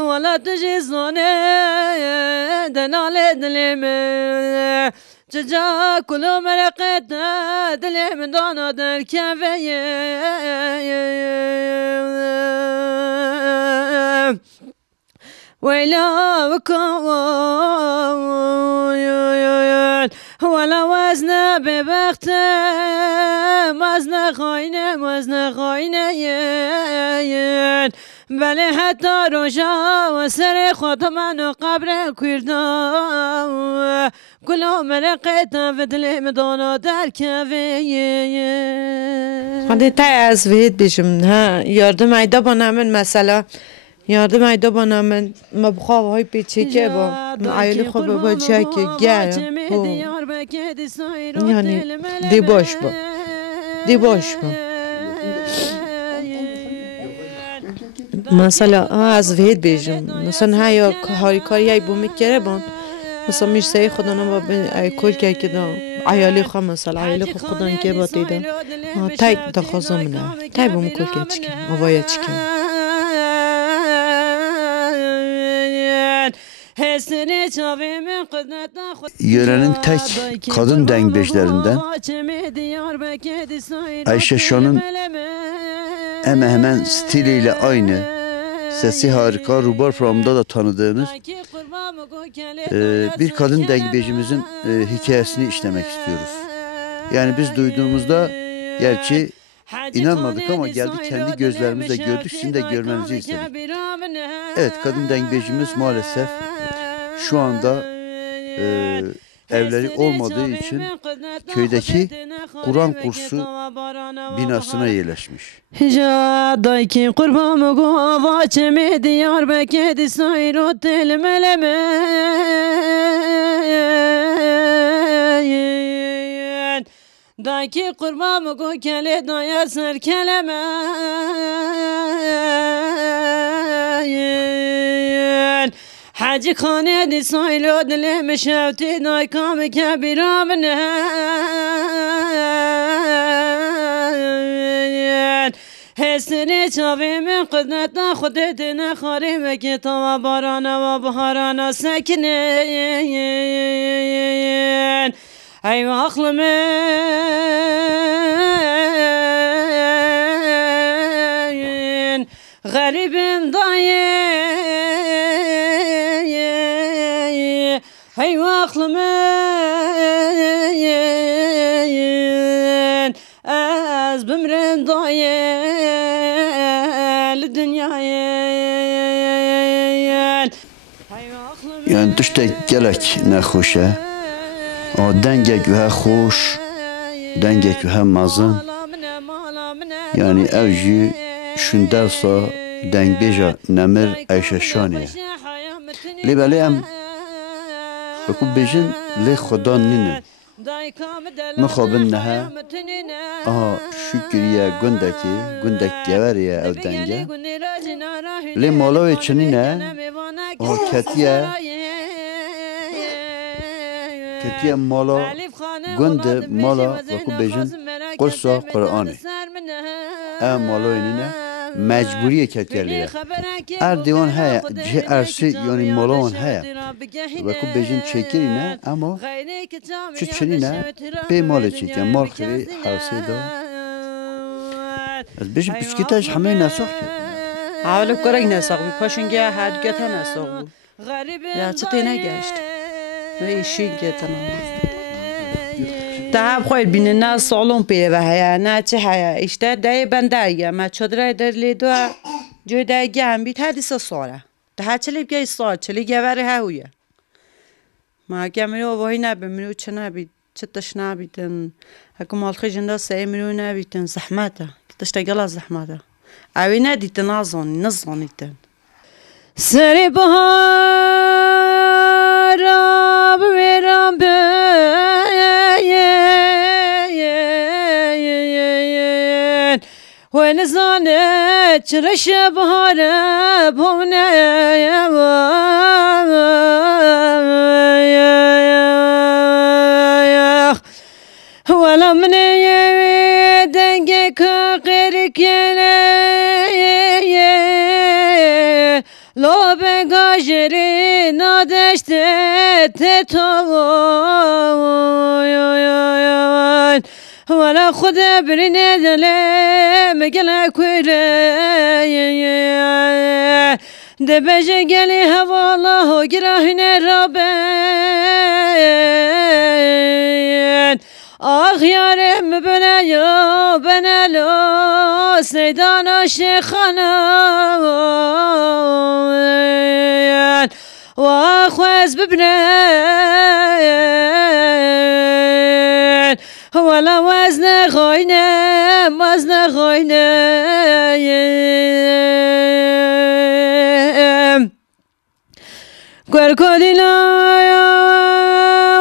ولا تجي زوني دنالي دليم ججا كل مرقت دليم دانا در كافي ويلا وكون ولا وزن ببخت وزن خاينة بله حتى روشا وسر خود من قبر كردم كل مرقت بدل مدانا در كفي خانده تای از وید بیشم ها yardım ayda bana من مثلا yardım ayda bana من ما بخواه های پیچه که با عیالی خواه با چه که گره یعنی دی باش با مثلا از وید بیشم مثلا ها یا هاری کاری های بومی کره بان مثلا میش سعی خدا نما به کل که کدام عیالی خواه مثلا عیالی خواه خدا نکه با دیدم تای دخوازم نه تای بوم کل که چکن آوای چکن Yörenin tek kadın dengbeşlerinden Ayşe Şon'un hemen stiliyle aynı, sesi harika, Rubar programında da tanıdığınız bir kadın dengbeşimizin hikayesini işlemek istiyoruz. Yani biz duyduğumuzda gerçi İnanmadık ama geldik kendi gözlerimizle gördük, sizin de görmenizi istedik. Evet, kadın dengbeşimiz maalesef şu anda evleri olmadığı için köydeki Kur'an kursu binasına yerleşmiş. دايكي قربان مگو کلی دایا سر کلمه حاجی خانه دی سایلو دلی مشوتی دای کام کبیرامنه حسنی چاوی من قدرت خودت نخاری مگی تا بارانا و بهارانا سکنه ای عقلم غریبم دایه ای عقلم از بمرم دایه لدنیای Yani düşte gelek ne hoşa. O denge gühe hoş, denge gühe mazın. Yani evci şundersa dengbeja nemir Ayşe Şaniye. Libeli em Faku bejin li Khoda ninin. Mekhabin neha aha şükriye gundek geveriye ev denge. Li malavi çinine aha ketiye mala gönde mala vaku bejin kursa Kur'an'ı. Mala inine mecburiye ketiyeliye. Divan haya, ersi yani malavan haya. Vaku bejin çekirine ama şu çinine be malı çeken mal xiri havsi da. Az bejin pişkitaş hamle nasakh. Avlu korek nasakh. Paşınge hadgete nasakh. Ya çetine geçti. Ve işi getiren. Daha خوید بینه نه سالون پیه و هیا نه چه هیا اشته دای بنده یا ما چادر در لیدو جای دای گم بیت هدی ساله ده چلی بیای سال چلی گوره هویه ما گمی رو وای نبیمرو چه نبید چه تش نبیدن حکومت خیجنده سعی مرو نبیدن زحمته تشتغل زحمته اوی ندیدن نزانیدن سری بهار برم ونزانت چرش بهار بونه ولا من دنگك غير كلا لو بگاجری نادشته تتوان ولا خود برینه دله مگل کویره دبجه گلی هوالا گراهینه رابن آخ یارم بنایو بنالو سیدانا شیخانا و آخوز ببنان ولا وزن خوینه وزن خوینه گرکودینا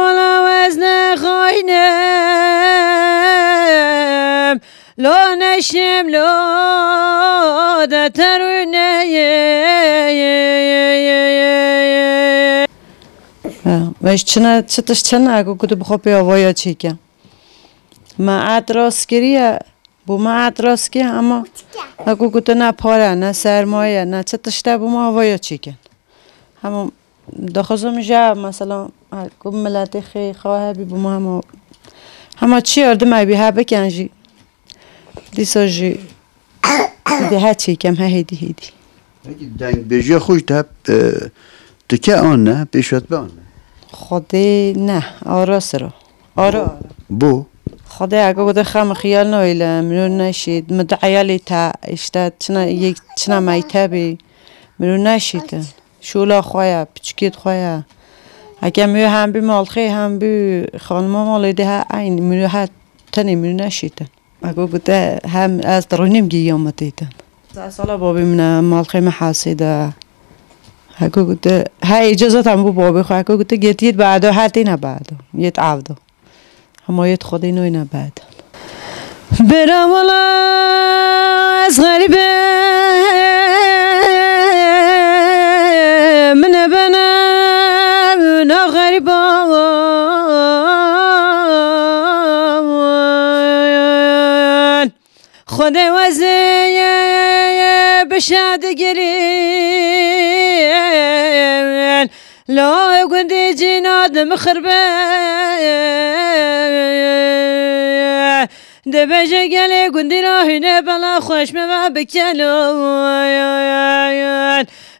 ولا وزن خوینه لو نشم لو دترونه وش چنه اگه کدو بخواه پیاوایا چی کن ما ادراس کریه بو ما ادراس که اما اگه کدو نه پاره نه سرمایه نه چتشته بو ما هوایا چی کن همون دخوزو میشه مثلا کم ملت خی خواه بی بو ما همه چی آرده ما بی ها بکن جی دیسا جی دی ها چی کم ها هیدی دنگ بجی خوش ده تکه آن نه پیشوت به آن خودی نه آرا سرا آرا بو خودی اگه گده خم خیال نویله منو نشید مدعیالی تا اشته چنا میتبی منو نشیدن شولا خواه پچکید خواه اگه میو هم بی مالخی هم بی خانما مالیده ها این منو ها تنی منو نشیدن اگه گده هم از درونیم گیام دیدن سالا بابی من مالخی محاسیده اگه گده ها اجازت هم بو بابی خواه اگه گده گتید بعدو حتی نه بعدو یت عودو اما یت خودی نوی نه بعد برام والا از غریبه من بنام نا غریبا خود وزی بشاد گرین لا گندی جناد مخربه دبجه گلی گندی راهینه بلا خوش مما بکنو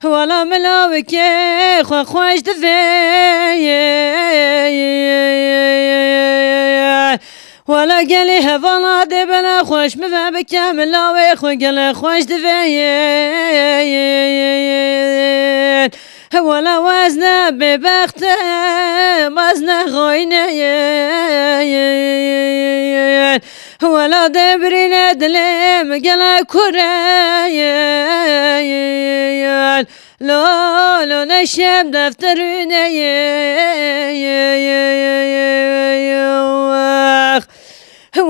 ولا ملاوكي خوش دفي ولا قالي هفلا دي بلا خوش مما بكامل لاوي خو قالي خوش دفي ولا وزنه ببخته وزنه غاينه ولا دبرين دلم قالي كوري لا نشم دفترونه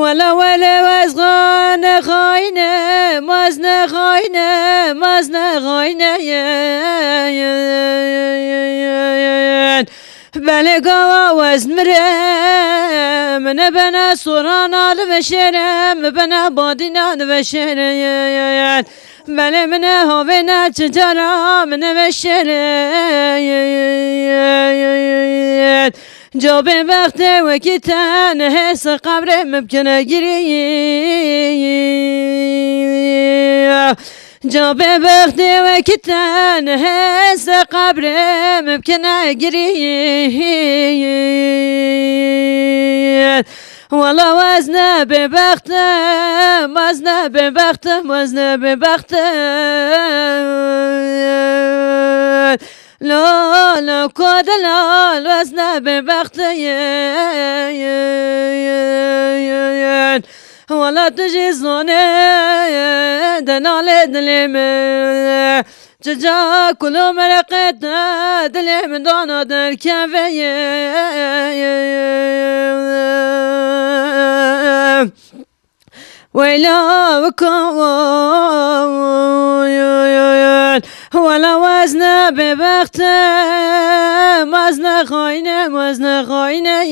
ولا وزغان خاينه مزن خاينه بلقوا وزن مرم من بنا صرانا لبشرم بنا بادينا لبشرم بله من هاوینا چجارا من بشرید جاب وقت وکی تنهس قبر ممکنه گیری جاب وقت وکی تنهس قبر ممکنه گیری والله وزنه ببختم وزنه ببختم لا کد لال وزنه ببختم والله تجي زونه دنال دلم جا كلو مرقت دلم دانا در كفيه ويلا وكون ولا وزن ببختم وزن خاينه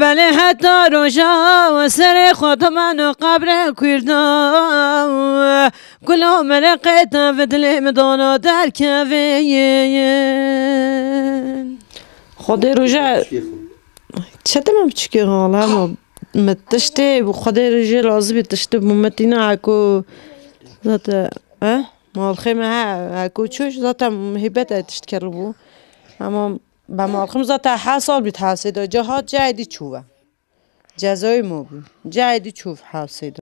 بله حتی روژا و سر خود من قبر کردم کلا مرقت و دل مدانا در کوین خود روژا چه تمام چیکه حالا ما متشته و خود روژا لازم تشته ممتینا اکو ذات مال خیمه ها اکو چوش ذات هیبت تشت کربو اما با مال خیم ذات حاصل بیت حاسد جهات جایدی چوبه جزای مو جایدی چوب حاسد